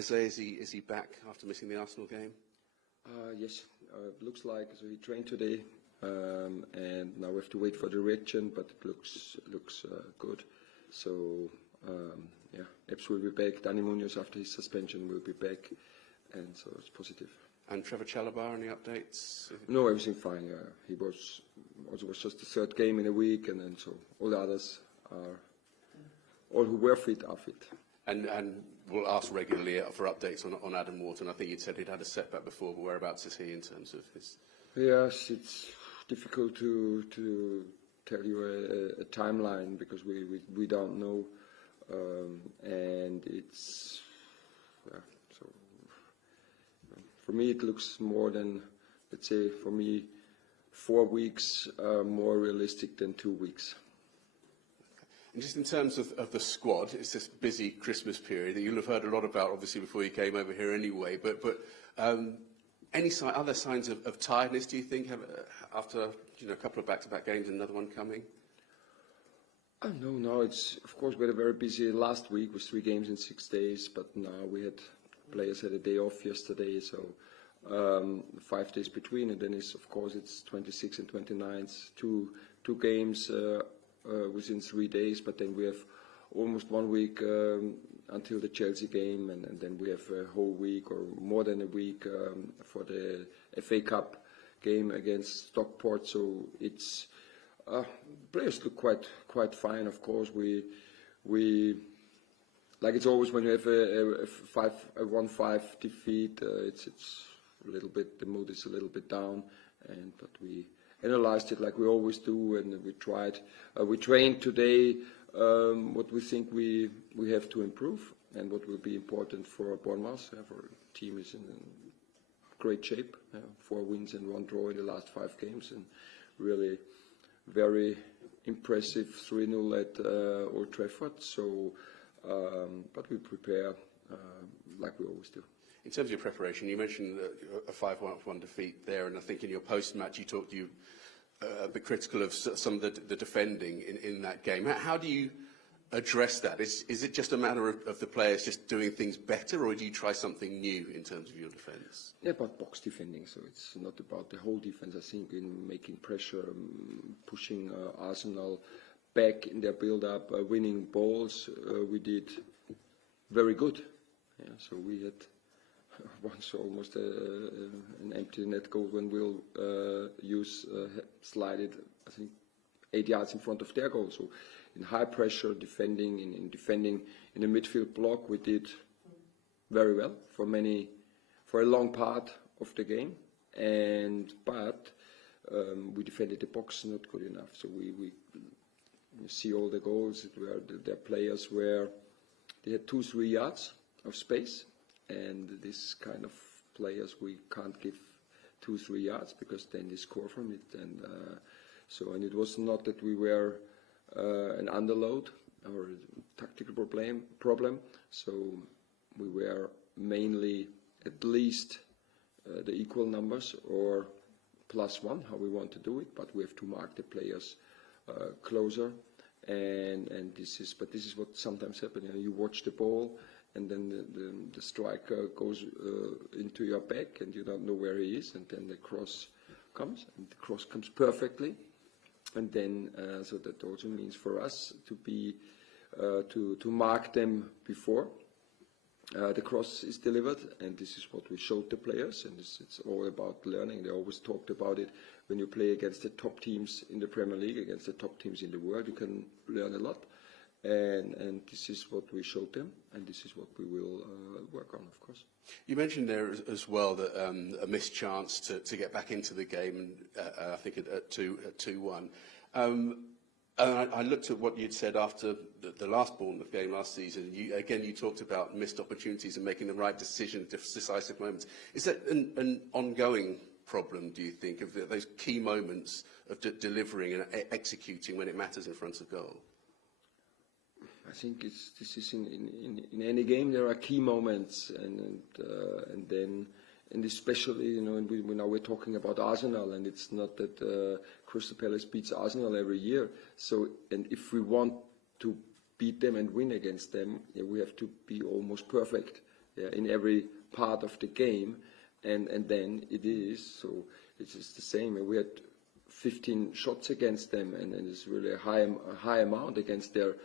Eze, is he back after missing the Arsenal game? Yes, looks like so. He trained today, and now we have to wait for the reaction, but it looks good. So yeah, Epps will be back. Danny Munoz after his suspension will be back, and so it's positive. And Trevor Chalobah, any updates? No, everything fine. Yeah, he was just the third game in a week, and then so all the others are, all who were fit are fit. And we'll ask regularly for updates on Adam Wharton. I think you'd said he'd had a setback before, but whereabouts is he in terms of his? Yes, it's difficult to tell you a timeline because we don't know, and it's so for me it looks more than, let's say, for me 4 weeks more realistic than 2 weeks. And just in terms of the squad, it's this busy Christmas period that you'll have heard a lot about, obviously, before you came over here anyway. But any other signs of tiredness, do you think, after a couple of back-to-back games and another one coming? No. It's, of course, we had a very busy last week with 3 games in 6 days. But now players had a day off yesterday, so 5 days between. And then of course, it's 26th and 29th, two games within 3 days, but then we have almost 1 week until the Chelsea game, and then we have a whole week or more than a week for the FA Cup game against Stockport. So it's players look quite fine. Of course, we like it's always when you have a 1-5 defeat, it's a little bit, the mood is a little bit down, but we analyzed it like we always do, and we trained today what we think we have to improve and what will be important for Bournemouth. Our team is in great shape, 4 wins and 1 draw in the last 5 games, and really very impressive 3-0 at Old Trafford. So, but we prepare like we always do. In terms of your preparation, you mentioned a 5-1 defeat there, and I think in your post-match you talked a bit critical of some of the defending in that game. How do you address that? Is it just a matter of the players just doing things better, or do you try something new in terms of your defence? Yeah, about box defending, so it's not about the whole defence. I think in making pressure, pushing Arsenal back in their build-up, winning balls, we did very good. Yeah, so we had once almost an empty net goal when Will slided, I think, 8 yards in front of their goal. So in high pressure defending, in defending in the midfield block, we did very well for a long part of the game. But we defended the box not good enough. So we see all the goals where their players they had 2-3 yards of space. And this kind of players we can't give 2-3 yards because then they score from it. And and it was not that we were an underload or a tactical problem. So we were mainly at least the equal numbers or +1, how we want to do it. But we have to mark the players closer. And this is what sometimes happens. You watch the ball, and then the striker goes into your back, and you don't know where he is, and then the cross comes, and the cross comes perfectly, and then so that also means for us to be to mark them before the cross is delivered, and this is what we showed the players, and it's all about learning. They always talked about it. When you play against the top teams in the Premier League, against the top teams in the world, you can learn a lot. And this is what we showed them, and this is what we will work on, of course. You mentioned there as well that a missed chance to get back into the game, and I think at 2-1. And I looked at what you'd said after the last Bournemouth game last season. You talked about missed opportunities and making the right decision at decisive moments. Is that an ongoing problem, do you think, of those key moments of delivering and executing when it matters in front of goal? I think this is in any game there are key moments, and especially now we're talking about Arsenal, and it's not that Crystal Palace beats Arsenal every year. So and if we want to beat them and win against them, we have to be almost perfect in every part of the game, and then it is. So it's just the same. And we had 15 shots against them, and it's really a high amount against their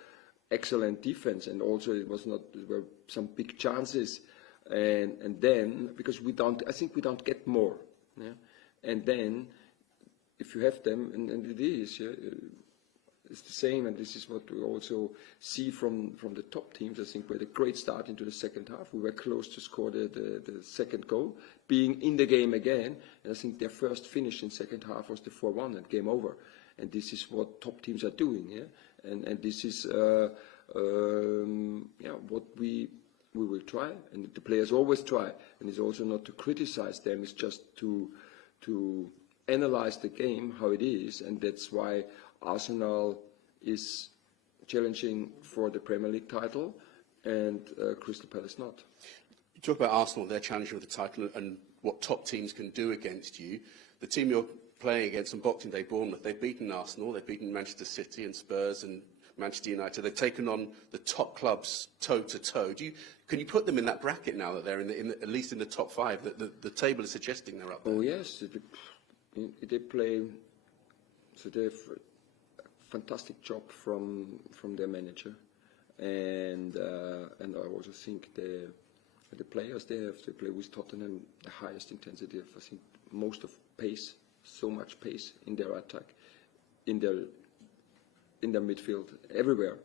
excellent defense. And also there were some big chances, and then because I think we don't get more, yeah? And then if you have them, and it is, yeah, it's the same, and this is what we also see from the top teams. I think we had a great start into the second half. We were close to score the second goal, being in the game again, and I think their first finish in second half was the 4-1 and game over. And this is what top teams are doing, yeah. And this is what we will try, and the players always try. And it's also not to criticize them; it's just to analyze the game how it is, and that's why Arsenal is challenging for the Premier League title, and Crystal Palace not. You talk about Arsenal, they're challenging for the title, and what top teams can do against you. The team you're playing against on Boxing Day, Bournemouth, they've beaten Arsenal, they've beaten Manchester City and Spurs and Manchester United. They've taken on the top clubs toe to toe. Can you put them in that bracket now that they're at least in the top five? The table is suggesting they're up there. Oh yes, they play. So they have fantastic job from their manager, and I also think the players they play with Tottenham the highest intensity of, I think, most of pace, so much pace in their attack, in their midfield, everywhere,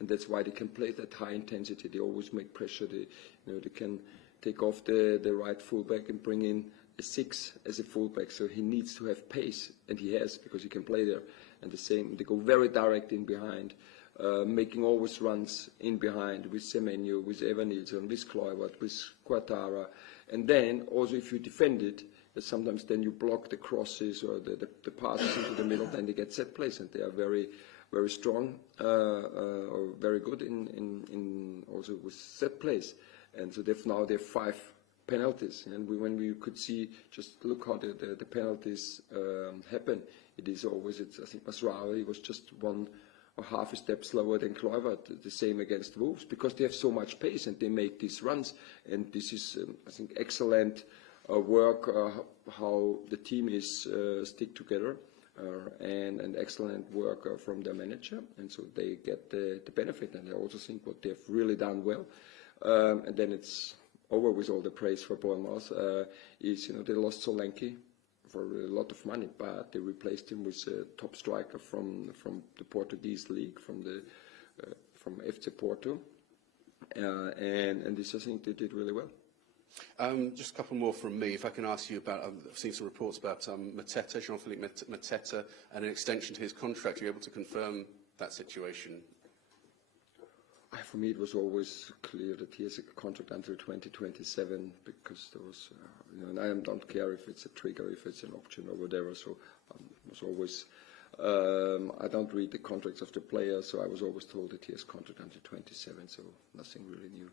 and that's why they can play that high intensity. They always make pressure. They can take off the right fullback and bring in a 6 as a fullback, so he needs to have pace, and he has, because he can play there. And the same, they go very direct in behind, making always runs in behind with Semenyo, with Evanilson, with Kluivert, with Ouattara. And then also if you defend it, sometimes then you block the crosses or the passes into the middle, then they get set plays, and they are very, very strong or very good in also with set plays. And so they have 5 penalties, and when we could see, just look how the penalties happen. It is always, I think Masraoui was just 1 or half a step slower than Kluivert. The same against Wolves, because they have so much pace and they make these runs. And this is, I think, excellent work how the team is stick together, and excellent work from their manager. And so they get the benefit. And I also think what they've really done well. And then it's over with all the praise for Bournemouth, is, they lost Solanke for a lot of money, but they replaced him with a top striker from the Portuguese league, from FC Porto, and this, I think, they did really well. Just a couple more from me. If I can ask you about, I've seen some reports about Mateta, Jean-Philippe Mateta, and an extension to his contract. Are you able to confirm that situation? For me, it was always clear that he has a contract until 2027, because there was, and I don't care if it's a trigger, if it's an option or whatever. So it was always, I don't read the contracts of the players, so I was always told that he has contract until 27. So nothing really new.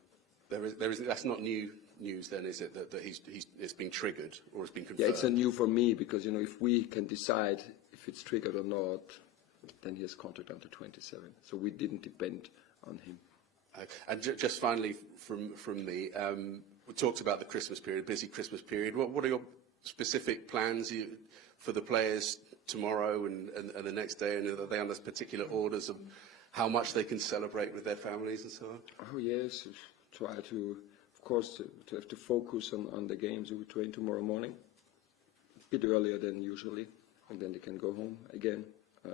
That's not new news then, is it? That it's been triggered or it's been confirmed? Yeah, it's a new for me, because if we can decide if it's triggered or not, then he has contract until 27. So we didn't depend on him. And just finally from me, we talked about the Christmas period, busy Christmas period. What are your specific plans for the players tomorrow and the next day? And are they under particular orders of how much they can celebrate with their families and so on? Oh yes, try to, of course, to have to focus on the games. We train tomorrow morning, a bit earlier than usually, and then they can go home again,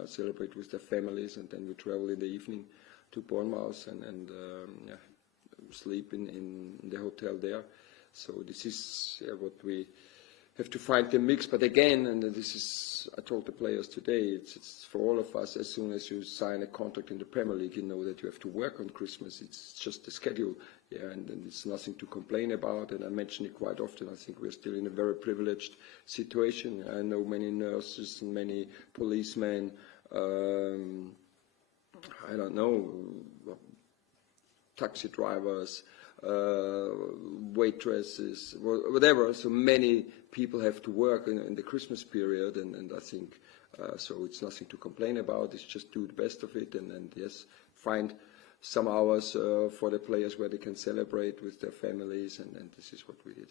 celebrate with their families, and then we travel in the evening to Bournemouth and sleep in the hotel there. So this is what we have to find the mix. But again, and this is, I told the players today, it's for all of us. As soon as you sign a contract in the Premier League, you know that you have to work on Christmas. It's just the schedule, and it's nothing to complain about. And I mention it quite often. I think we're still in a very privileged situation. I know many nurses and many policemen. I don't know, taxi drivers, waitresses, whatever. So many people have to work in the Christmas period, and I think so it's nothing to complain about. It's just do the best of it, and yes, find some hours for the players where they can celebrate with their families, and this is what we did.